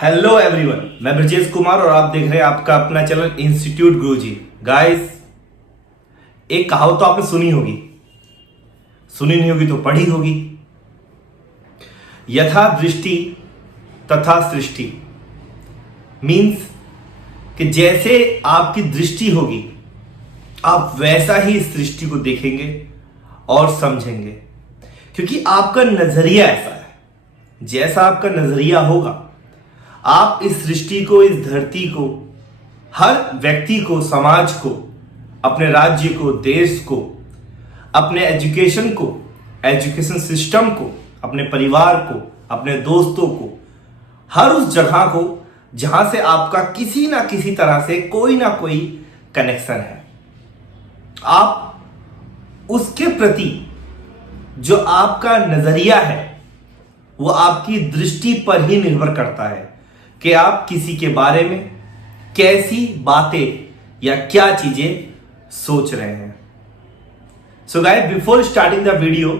Hello everyone, मैं ब्रजेश कुमार और आप देख रहे हैं आपका अपना चैनल इंस्टीट्यूट गुरुजी। गाइस, एक कहावत तो आपने सुनी होगी, सुनी नहीं होगी तो पढ़ी होगी। यथा दृष्टि तथा सृष्टि मीन्स कि जैसे आपकी दृष्टि होगी आप वैसा ही इस सृष्टि को देखेंगे और समझेंगे, क्योंकि आपका नजरिया ऐसा है। जैसा आपका नजरिया होगा आप इस सृष्टि को, इस धरती को, हर व्यक्ति को, समाज को, अपने राज्य को, देश को, अपने एजुकेशन को, एजुकेशन सिस्टम को, अपने परिवार को, अपने दोस्तों को, हर उस जगह को जहां से आपका किसी ना किसी तरह से कोई ना कोई कनेक्शन है, आप उसके प्रति जो आपका नजरिया है वो आपकी दृष्टि पर ही निर्भर करता है कि आप किसी के बारे में कैसी बातें या क्या चीजें सोच रहे हैं। So guys, before starting the video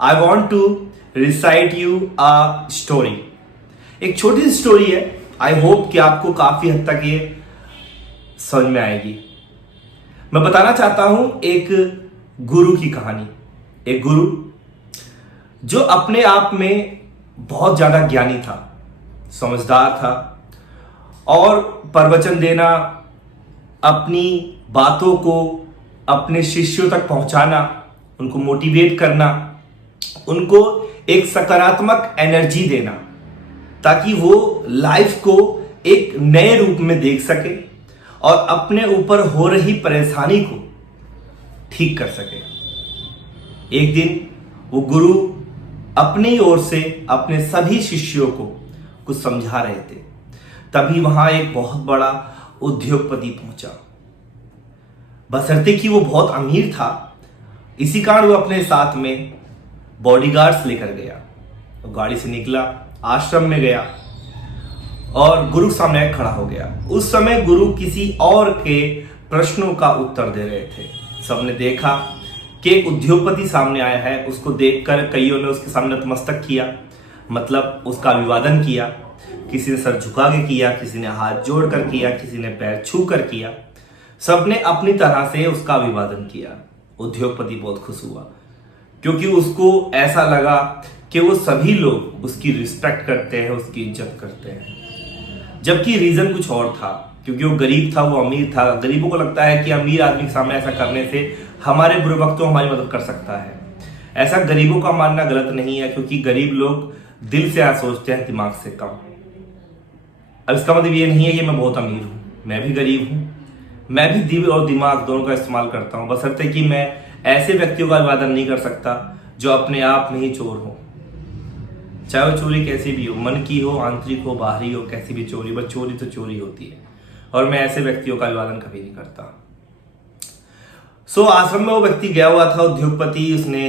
I want to recite you a story. एक छोटी सी स्टोरी है, आई होप कि आपको काफी हद तक ये समझ में आएगी। मैं बताना चाहता हूं एक गुरु की कहानी। एक गुरु जो अपने आप में बहुत ज्यादा ज्ञानी था, समझदार था और प्रवचन देना, अपनी बातों को अपने शिष्यों तक पहुंचाना, उनको मोटिवेट करना, उनको एक सकारात्मक एनर्जी देना ताकि वो लाइफ को एक नए रूप में देख सके और अपने ऊपर हो रही परेशानी को ठीक कर सके। एक दिन वो गुरु अपनी ओर से अपने सभी शिष्यों को कुछ समझा रहे थे, तभी वहां एक बहुत बड़ा उद्योगपति पहुंचा। बशर्ते कि वो बहुत अमीर था, इसी कारण वो अपने साथ में बॉडीगार्ड्स लेकर गया। तो गाड़ी से निकला, आश्रम में गया और गुरु सामने खड़ा हो गया। उस समय गुरु किसी और के प्रश्नों का उत्तर दे रहे थे। सबने देखा कि एक उद्योगपति सामने आया है। उसको देखकर कईयों ने उसके सामने नतमस्तक किया, मतलब उसका अभिवादन किया। किसी ने सर झुका के किया, किसी ने हाथ जोड़ कर किया, किसी ने पैर छू कर किया। सबने अपनी तरह से उसका अभिवादन किया। उद्योगपति बहुत खुश हुआ क्योंकि उसको ऐसा लगा कि वो सभी लोग उसकी रिस्पेक्ट करते हैं, उसकी इज्जत करते हैं। जबकि रीजन कुछ और था, क्योंकि वो गरीब था, वो अमीर था। गरीबों को लगता है कि अमीर आदमी के सामने ऐसा करने से हमारे बुरे वक्तों हमारी मदद कर सकता है। ऐसा गरीबों का मानना गलत नहीं है, क्योंकि गरीब लोग दिल से सोचते हैं, दिमाग से कम। अब इसका मतलब ये नहीं है कि मैं बहुत अमीर हूं, मैं भी गरीब हूं। मैं भी दिल और दिमाग दोनों का इस्तेमाल करता हूं, बशर्ते कि मैं ऐसे व्यक्तियों का अभिवादन नहीं कर सकता जो अपने आप में ही चोर हो। चाहे वो चोरी कैसी भी हो, मन की हो, आंतरिक हो, बाहरी हो, कैसी भी चोरी, बस चोरी तो चोरी होती है और मैं ऐसे व्यक्तियों का अभिवादन कभी नहीं करता। सो आश्रम में वो व्यक्ति गया हुआ था, उद्योगपति। उसने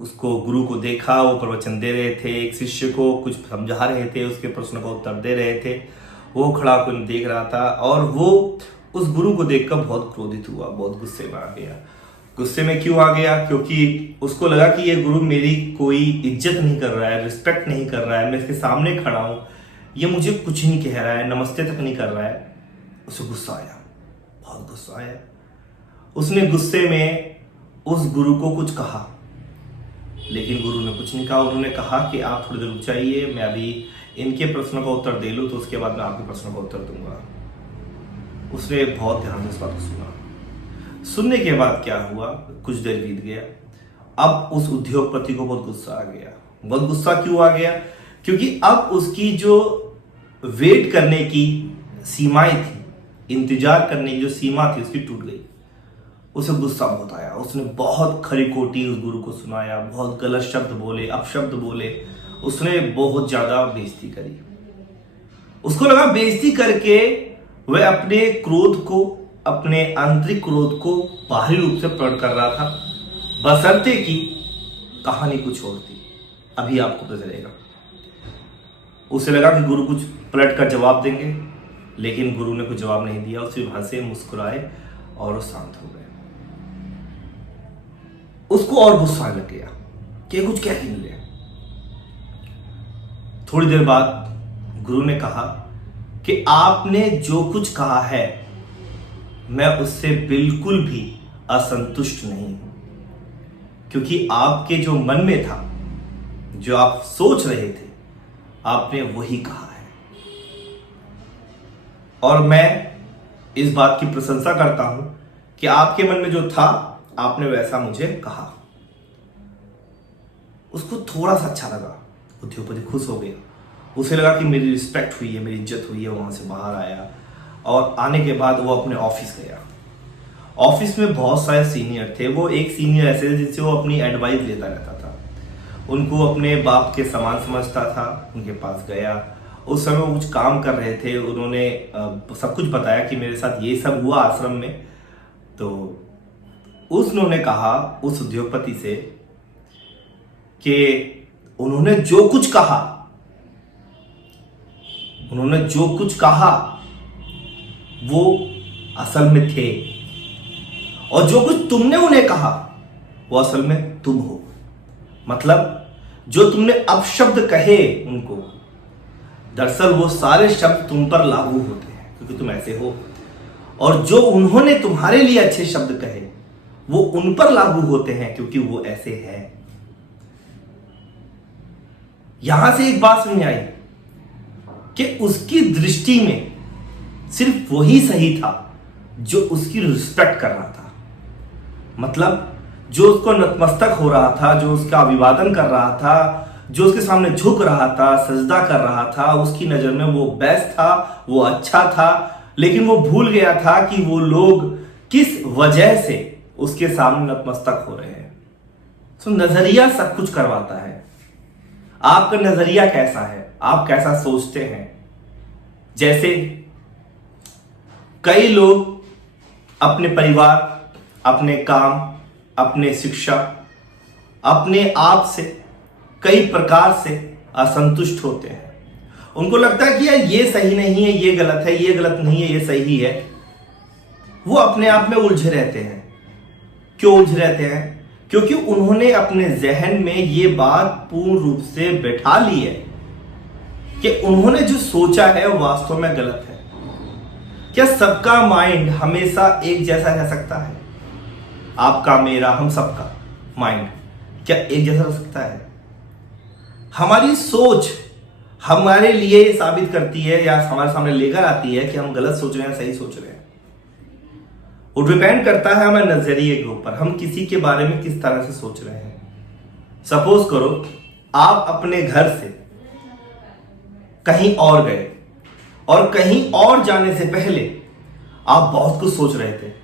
उसको गुरु को देखा, वो प्रवचन दे रहे थे, एक शिष्य को कुछ समझा रहे थे, उसके प्रश्न का उत्तर दे रहे थे। वो खड़ा होकर देख रहा था और वो उस गुरु को देखकर बहुत क्रोधित हुआ, बहुत गुस्से में आ गया। गुस्से में क्यों आ गया? क्योंकि उसको लगा कि ये गुरु मेरी कोई इज्जत नहीं कर रहा है, रिस्पेक्ट नहीं कर रहा है। मैं इसके सामने खड़ा हूं, ये मुझे कुछ नहीं कह रहा है, नमस्ते तक नहीं कर रहा है। उसे गुस्सा आया, बहुत गुस्सा आया। उसने गुस्से में उस गुरु को कुछ कहा, लेकिन गुरु ने कुछ नहीं कहा। उन्होंने कहा कि आप थोड़ी देर रुक जाइए, मैं अभी इनके प्रश्नों का उत्तर दे लूं, तो उसके बाद मैं आपके प्रश्नों का उत्तर दूंगा। उसने बहुत ध्यान से इस बात को सुना। सुनने के बाद क्या हुआ, कुछ देर बीत गया। अब उस उद्योगपति को बहुत गुस्सा आ गया। बहुत गुस्सा क्यों आ गया? क्योंकि अब उसकी जो वेट करने की सीमाएं थी, इंतजार करने की जो सीमा थी, उसकी टूट गई। उसे गुस्सा बहुत आया। उसने बहुत खरी खोटी उस गुरु को सुनाया, बहुत गलत शब्द बोले, अपशब्द बोले। उसने बहुत ज्यादा बेइज्जती करी। उसको लगा बेइज्जती करके वह अपने क्रोध को, अपने आंतरिक क्रोध को बाहरी रूप से प्रकट कर रहा था, बशर्ते कि कहानी कुछ और थी। अभी आपको पता चलेगा। उसे लगा कि गुरु कुछ पलट कर जवाब देंगे, लेकिन गुरु ने कुछ जवाब नहीं दिया। उस सिर्फ हंसे, मुस्कुराए और वो शांत हो गए। उसको और गुस्सा लग गया कि कुछ कह ही नहीं रहे। थोड़ी देर बाद गुरु ने कहा कि आपने जो कुछ कहा है मैं उससे बिल्कुल भी असंतुष्ट नहीं हूं, क्योंकि आपके जो मन में था, जो आप सोच रहे थे, आपने वही कहा है। और मैं इस बात की प्रशंसा करता हूं कि आपके मन में जो था आपने वैसा मुझे कहा। उसको थोड़ा सा अच्छा लगा, उद्योगपति खुश हो गया। उसे लगा कि मेरी रिस्पेक्ट हुई है, मेरी इज्जत हुई है। वहां से बाहर आया और आने के बाद वो अपने ऑफिस गया। ऑफिस में बहुत सारे सीनियर थे। वो एक सीनियर ऐसे थे जिससे वो अपनी एडवाइस लेता रहता था, उनको अपने बाप के समान समझता था। उनके पास गया, उस समय वो कुछ काम कर रहे थे, उन्होंने सब कुछ बताया कि मेरे साथ ये सब हुआ आश्रम में। तो उन्होंने कहा उस उद्योगपति से कि उन्होंने जो कुछ कहा वो असल में थे, और जो कुछ तुमने उन्हें कहा वो असल में तुम हो। मतलब जो तुमने अपशब्द कहे उनको, दरअसल वो सारे शब्द तुम पर लागू होते हैं क्योंकि तुम ऐसे हो। और जो उन्होंने तुम्हारे लिए अच्छे शब्द कहे वो उन पर लागू होते हैं क्योंकि वो ऐसे हैं। यहां से एक बात समझ आई कि उसकी दृष्टि में सिर्फ वही सही था जो उसकी रिस्पेक्ट कर रहा था। मतलब जो उसको नतमस्तक हो रहा था, जो उसका अभिवादन कर रहा था, जो उसके सामने झुक रहा था, सजदा कर रहा था, उसकी नजर में वो बेस्ट था, वो अच्छा था। लेकिन वो भूल गया था कि वो लोग किस वजह से उसके सामने नतमस्तक हो रहे हैं। तो नजरिया सब कुछ करवाता है। आपका नजरिया कैसा है, आप कैसा सोचते हैं। जैसे कई लोग अपने परिवार, अपने काम, अपने शिक्षा, अपने आप से कई प्रकार से असंतुष्ट होते हैं। उनको लगता है कि यार ये सही नहीं है, ये गलत है, ये गलत नहीं है, ये सही है। वो अपने आप में उलझे रहते हैं। क्यों उलझे रहते हैं? क्योंकि उन्होंने अपने जहन में ये बात पूर्ण रूप से बैठा ली है कि उन्होंने जो सोचा है वो वास्तव में गलत है। क्या सबका माइंड हमेशा एक जैसा रह सकता है? आपका, मेरा, हम सबका माइंड क्या एक जैसा रह सकता है? हमारी सोच हमारे लिए साबित करती है या हमारे सामने लेकर आती है कि हम गलत सोच रहे हैं, सही सोच रहे हैं। वो डिपेंड करता है हमारे नजरिए के ऊपर, हम किसी के बारे में किस तरह से सोच रहे हैं। सपोज करो आप अपने घर से कहीं और गए और कहीं और जाने से पहले आप बहुत कुछ सोच रहे थे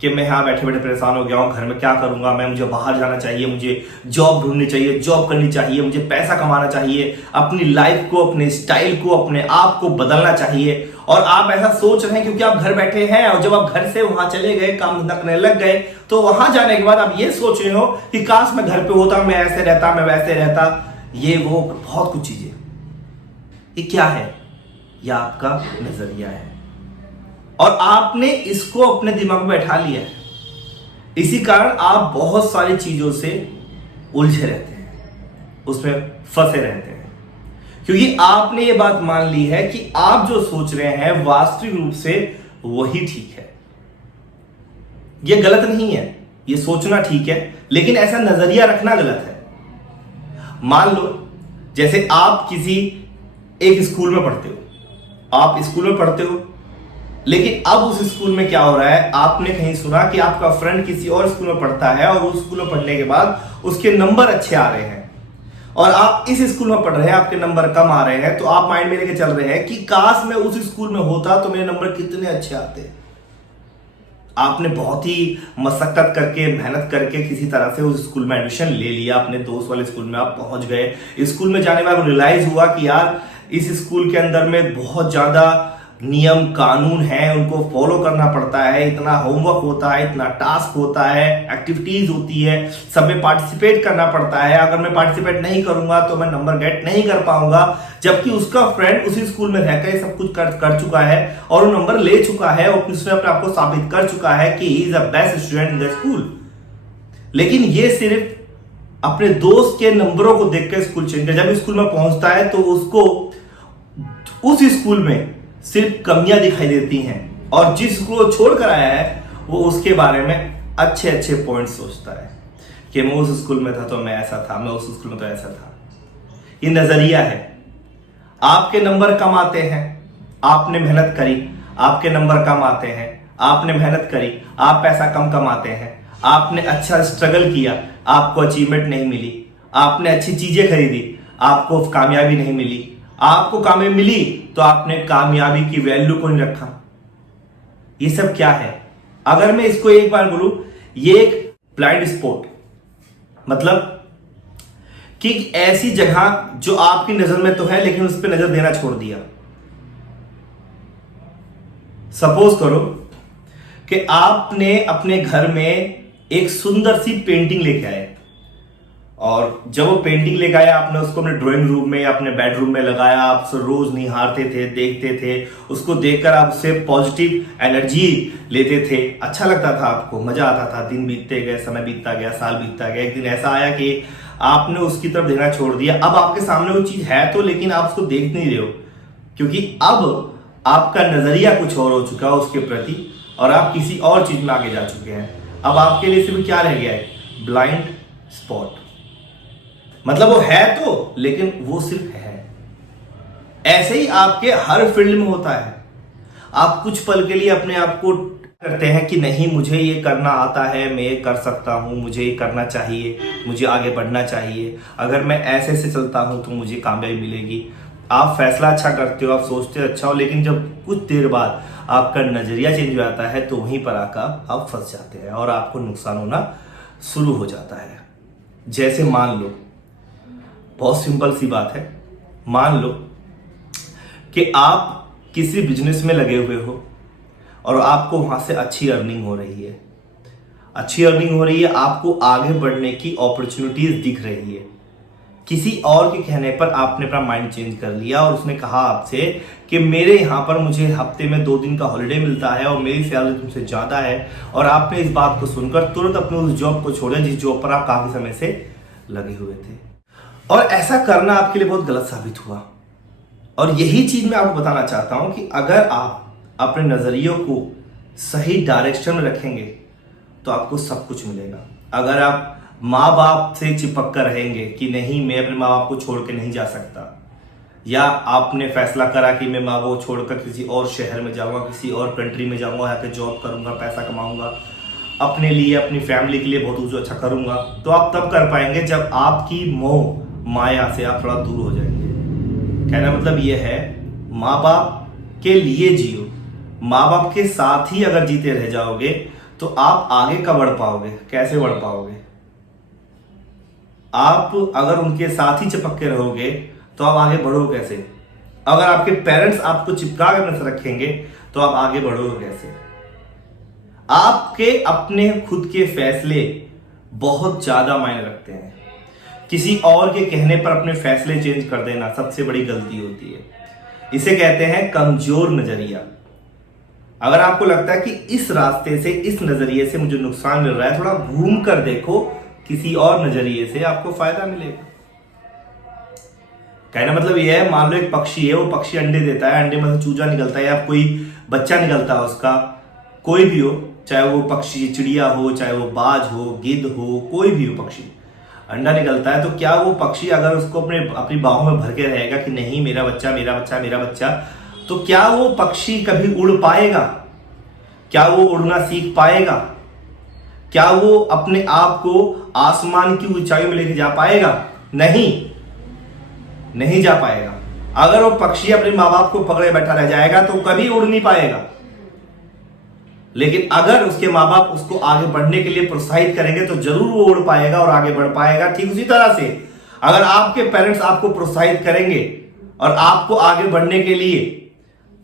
कि मैं यहां बैठे बैठे परेशान हो गया हूं, घर में क्या करूंगा मैं, मुझे बाहर जाना चाहिए, मुझे जॉब ढूंढनी चाहिए, जॉब करनी चाहिए, मुझे पैसा कमाना चाहिए, अपनी लाइफ को, अपने स्टाइल को, अपने आप को बदलना चाहिए। और आप ऐसा सोच रहे हैं क्योंकि आप घर बैठे हैं। और जब आप घर से वहां चले गए, काम धंधा करने लग गए, तो वहां जाने के बाद आप ये सोच रहे हो कि काश मैं घर पे होता, मैं ऐसे रहता, मैं वैसे रहता, ये वो बहुत कुछ चीजें। ये क्या है? ये आपका नजरिया है और आपने इसको अपने दिमाग में बैठा लिया है। इसी कारण आप बहुत सारी चीजों से उलझे रहते हैं, उसमें फंसे रहते हैं, क्योंकि आपने ये बात मान ली है कि आप जो सोच रहे हैं वास्तविक रूप से वही ठीक है। ये गलत नहीं है, ये सोचना ठीक है, लेकिन ऐसा नजरिया रखना गलत है। मान लो जैसे आप किसी एक स्कूल में पढ़ते हो, आप स्कूल में पढ़ते हो, लेकिन अब उस स्कूल में क्या हो रहा है, आपने कहीं सुना कि आपका फ्रेंड किसी और स्कूल में पढ़ता है और उस स्कूल में पढ़ने के बाद उसके नंबर अच्छे आ रहे हैं और आप इस स्कूल में पढ़ रहे हैं, आपके नंबर कम आ रहे हैं। तो आप माइंड में लेके चल रहे हैं कि काश मैं उस स्कूल में होता तो मेरे नंबर कितने अच्छे आते। आपने बहुत ही मशक्कत करके, मेहनत करके किसी तरह से उस स्कूल में एडमिशन ले लिया, अपने दोस्त वाले स्कूल में आप पहुंच गए। स्कूल में जाने के बाद रियलाइज हुआ कि यार इस स्कूल के अंदर में बहुत ज्यादा नियम कानून है, उनको फॉलो करना पड़ता है, इतना होमवर्क होता है, इतना टास्क होता है, एक्टिविटीज होती है, सब में पार्टिसिपेट करना पड़ता है। अगर मैं पार्टिसिपेट नहीं करूंगा तो मैं नंबर गेट नहीं कर पाऊंगा। जबकि उसका फ्रेंड उसी स्कूल में रहकर सब कुछ कर चुका है और वो नंबर ले चुका है और उसने अपने आप को साबित कर चुका है कि he is the best student in the school. लेकिन ये सिर्फ अपने दोस्त के नंबरों को देखकर स्कूल चेंज कर, जब स्कूल में पहुंचता है तो उसको उस स्कूल में सिर्फ कमियां दिखाई देती हैं, और जिस स्कूल को छोड़ कर आया है वो उसके बारे में अच्छे अच्छे पॉइंट सोचता है कि मैं उस स्कूल में था तो मैं ऐसा था, मैं उस स्कूल में तो ऐसा था। ये नजरिया है। आपके नंबर कम आते हैं, आपने मेहनत करी, आपके नंबर कम आते हैं, आपने मेहनत करी, आप पैसा कम कमाते हैं, आपने अच्छा स्ट्रगल किया, आपको अचीवमेंट नहीं मिली, आपने अच्छी चीजें खरीदी, आपको कामयाबी नहीं मिली, आपको कामयाबी मिली तो आपने कामयाबी की वैल्यू को नहीं रखा। ये सब क्या है? अगर मैं इसको एक बार बोलूं, ये एक ब्लाइंड स्पॉट, मतलब कि ऐसी जगह जो आपकी नजर में तो है लेकिन उस पर नजर देना छोड़ दिया। सपोज करो कि आपने अपने घर में एक सुंदर सी पेंटिंग लेके आए, और जब वो पेंटिंग लेके आया आपने उसको अपने ड्राइंग रूम में या अपने बेडरूम में लगाया, आप उसको रोज निहारते थे, देखते थे, उसको देखकर आप उससे पॉजिटिव एनर्जी लेते थे, अच्छा लगता था, आपको मजा आता था। दिन बीतते गए, समय बीतता गया, साल बीतता गया, एक दिन ऐसा आया कि आपने उसकी तरफ देखना छोड़ दिया। अब आपके सामने वो चीज है तो, लेकिन आप उसको देख नहीं रहे हो, क्योंकि अब आपका नजरिया कुछ और हो चुका है उसके प्रति, और आप किसी और चीज में आगे जा चुके हैं। अब आपके लिए सिर्फ क्या रह गया है? Blind spot. मतलब वो है तो, लेकिन वो सिर्फ है। ऐसे ही आपके हर फील्ड में होता है। आप कुछ पल के लिए अपने आप को करते हैं कि नहीं, मुझे ये करना आता है, मैं ये कर सकता हूं, मुझे ये करना चाहिए, मुझे आगे बढ़ना चाहिए, अगर मैं ऐसे से चलता हूं तो मुझे कामयाबी मिलेगी। आप फैसला अच्छा करते हो, आप सोचते हो अच्छा हो, लेकिन जब कुछ देर बाद आपका नजरिया चेंज हो जाता है तो वहीं पर आकर आप फंस जाते हैं और आपको नुकसान होना शुरू हो जाता है। जैसे मान लो, बहुत सिंपल सी बात है, मान लो कि आप किसी बिजनेस में लगे हुए हो और आपको वहां से अच्छी अर्निंग हो रही है, अच्छी अर्निंग हो रही है, आपको आगे बढ़ने की अपॉर्चुनिटीज दिख रही है। किसी और के कहने पर आपने अपना माइंड चेंज कर लिया और उसने कहा आपसे कि मेरे यहाँ पर मुझे हफ्ते में 2 दिन का हॉलिडे मिलता है और मेरी सैलरी तुमसे ज्यादा है, और आपने इस बात को सुनकर तुरंत अपने उस जॉब को छोड़ा जिस जॉब पर आप काफी समय से लगे हुए थे। और ऐसा करना आपके लिए बहुत गलत साबित हुआ। और यही चीज मैं आपको बताना चाहता हूं कि अगर आप अपने नजरियों को सही डायरेक्शन में रखेंगे तो आपको सब कुछ मिलेगा। अगर आप माँ बाप से चिपक कर रहेंगे कि नहीं, मैं अपने माँ बाप को छोड़ के नहीं जा सकता, या आपने फैसला करा कि मैं माँ बाप को छोड़कर किसी और शहर में जाऊंगा, किसी और कंट्री में जाऊंगा, यहाँ पे जॉब करूंगा, पैसा कमाऊंगा, अपने लिए, अपनी फैमिली के लिए बहुत कुछ अच्छा करूंगा, तो आप तब कर पाएंगे जब आपकी मोह माया से आप थोड़ा दूर हो जाएंगे। कहना मतलब ये है, माँ बाप के लिए जियो, माँ बाप के साथ ही अगर जीते रह जाओगे तो आप आगे कब बढ़ पाओगे? कैसे बढ़ पाओगे? आप अगर उनके साथ ही चिपक के रहोगे तो आप आगे बढ़ो कैसे? अगर आपके पेरेंट्स आपको चिपका कर रखेंगे तो आप आगे बढ़ोगे कैसे? आपके अपने खुद के फैसले बहुत ज्यादा मायने रखते हैं। किसी और के कहने पर अपने फैसले चेंज कर देना सबसे बड़ी गलती होती है। इसे कहते हैं कमजोर नजरिया। अगर आपको लगता है कि इस रास्ते से, इस नजरिए से मुझे नुकसान मिल रहा है, थोड़ा घूम कर देखो, किसी और नजरिए से आपको फायदा मिलेगा। कहना मतलब यह है, मान लो एक पक्षी है, वो पक्षी अंडे देता है, अंडे में से चूजा निकलता है या कोई बच्चा निकलता है उसका, कोई भी हो, चाहे वो पक्षी चिड़िया हो, चाहे वो बाज हो, गिद्ध हो, कोई भी हो पक्षी, अंडा निकलता है, तो क्या वो पक्षी अगर उसको अपनी बाहों में भर के रहेगा कि नहीं मेरा बच्चा, मेरा बच्चा, मेरा बच्चा, तो क्या वो पक्षी कभी उड़ पाएगा? क्या वो उड़ना सीख पाएगा? क्या वो अपने आप को आसमान की ऊंचाई में लेके जा पाएगा? नहीं जा पाएगा। अगर वो पक्षी अपने माँ बाप को पकड़े बैठा रह जाएगा तो कभी उड़ नहीं पाएगा। लेकिन अगर उसके माँ बाप उसको आगे बढ़ने के लिए प्रोत्साहित करेंगे तो जरूर वो उड़ पाएगा और आगे बढ़ पाएगा। ठीक उसी तरह से अगर आपके पेरेंट्स आपको प्रोत्साहित करेंगे और आपको आगे बढ़ने के लिए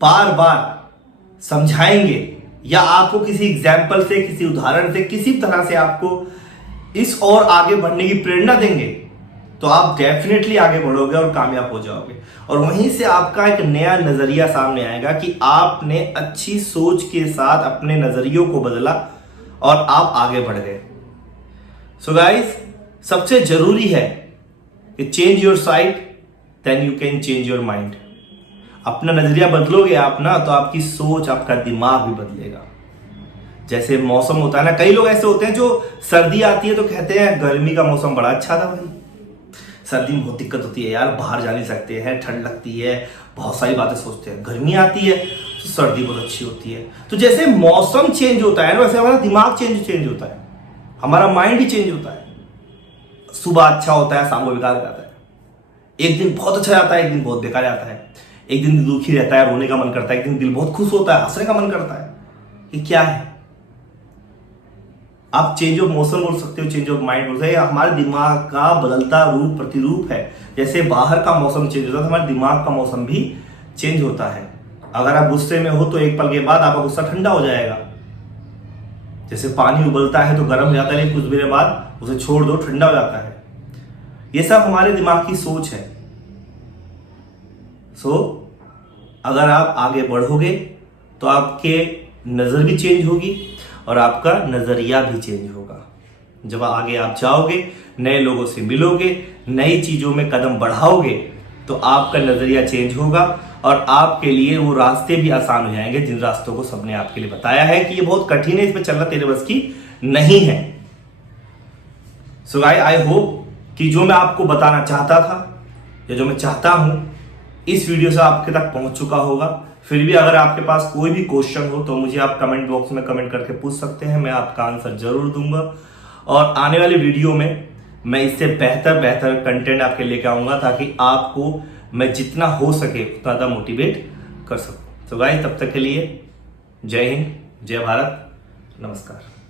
बार बार समझाएंगे, या आपको किसी एग्जाम्पल से, किसी उदाहरण से, किसी तरह से आपको इस और आगे बढ़ने की प्रेरणा देंगे, तो आप डेफिनेटली आगे बढ़ोगे और कामयाब हो जाओगे। और वहीं से आपका एक नया नजरिया सामने आएगा कि आपने अच्छी सोच के साथ अपने नजरियों को बदला और आप आगे बढ़ गए। सो गाइस, सबसे जरूरी है कि change your sight, then you can change your mind. अपना नजरिया बदलोगे आप ना, तो आपकी सोच, आपका दिमाग भी बदलेगा। जैसे मौसम होता है ना, कई लोग ऐसे होते हैं जो सर्दी आती है तो कहते हैं गर्मी का मौसम बड़ा अच्छा था भाई, सर्दी में बहुत दिक्कत होती है यार, बाहर जा नहीं सकते हैं, ठंड लगती है, बहुत सारी बातें सोचते हैं। गर्मी आती है तो सर्दी बहुत अच्छी होती है। तो जैसे मौसम चेंज होता है ना, वैसे हमारा दिमाग चेंज होता है, हमारा माइंड भी चेंज होता है। सुबह अच्छा होता है, शाम को बेकार हो जाता है। एक दिन बहुत अच्छा जाता है, एक दिन बहुत बेकार जाता है। एक दिन दुखी रहता है, रोने का मन करता है, एक दिन दिल बहुत खुश होता है, हंसने का मन करता है। ये क्या है? आप चेंज ऑफ मौसम बोल सकते हो, चेंज ऑफ माइंड बोल सकते हो। हमारे दिमाग का बदलता रूप प्रतिरूप है। जैसे बाहर का मौसम चेंज होता है, हमारे दिमाग का मौसम भी चेंज होता है। अगर आप गुस्से में हो तो एक पल के बाद आपका गुस्सा ठंडा हो जाएगा। जैसे पानी उबलता है तो गर्म हो जाता है, लेकिन कुछ देर बाद उसे छोड़ दो, ठंडा हो जाता है। ये सब हमारे दिमाग की सोच है। अगर आप आगे बढ़ोगे तो आपके नजर भी चेंज होगी और आपका नजरिया भी चेंज होगा। जब आगे आप जाओगे, नए लोगों से मिलोगे, नई चीजों में कदम बढ़ाओगे, तो आपका नजरिया चेंज होगा और आपके लिए वो रास्ते भी आसान हो जाएंगे जिन रास्तों को सबने आपके लिए बताया है कि ये बहुत कठिन है, इस पर चलना तेरे बस की नहीं है। सो गाइस, आई होप कि जो मैं आपको बताना चाहता था या जो मैं चाहता हूं, इस वीडियो से आपके तक पहुंच चुका होगा। फिर भी अगर आपके पास कोई भी क्वेश्चन हो तो मुझे आप कमेंट बॉक्स में कमेंट करके पूछ सकते हैं, मैं आपका आंसर जरूर दूंगा। और आने वाले वीडियो में मैं इससे बेहतर कंटेंट आपके लेके आऊंगा, ताकि आपको मैं जितना हो सके उतना ज़्यादा मोटिवेट कर सकूं। तो गाइस, तब तक के लिए जय हिंद, जय भारत, नमस्कार।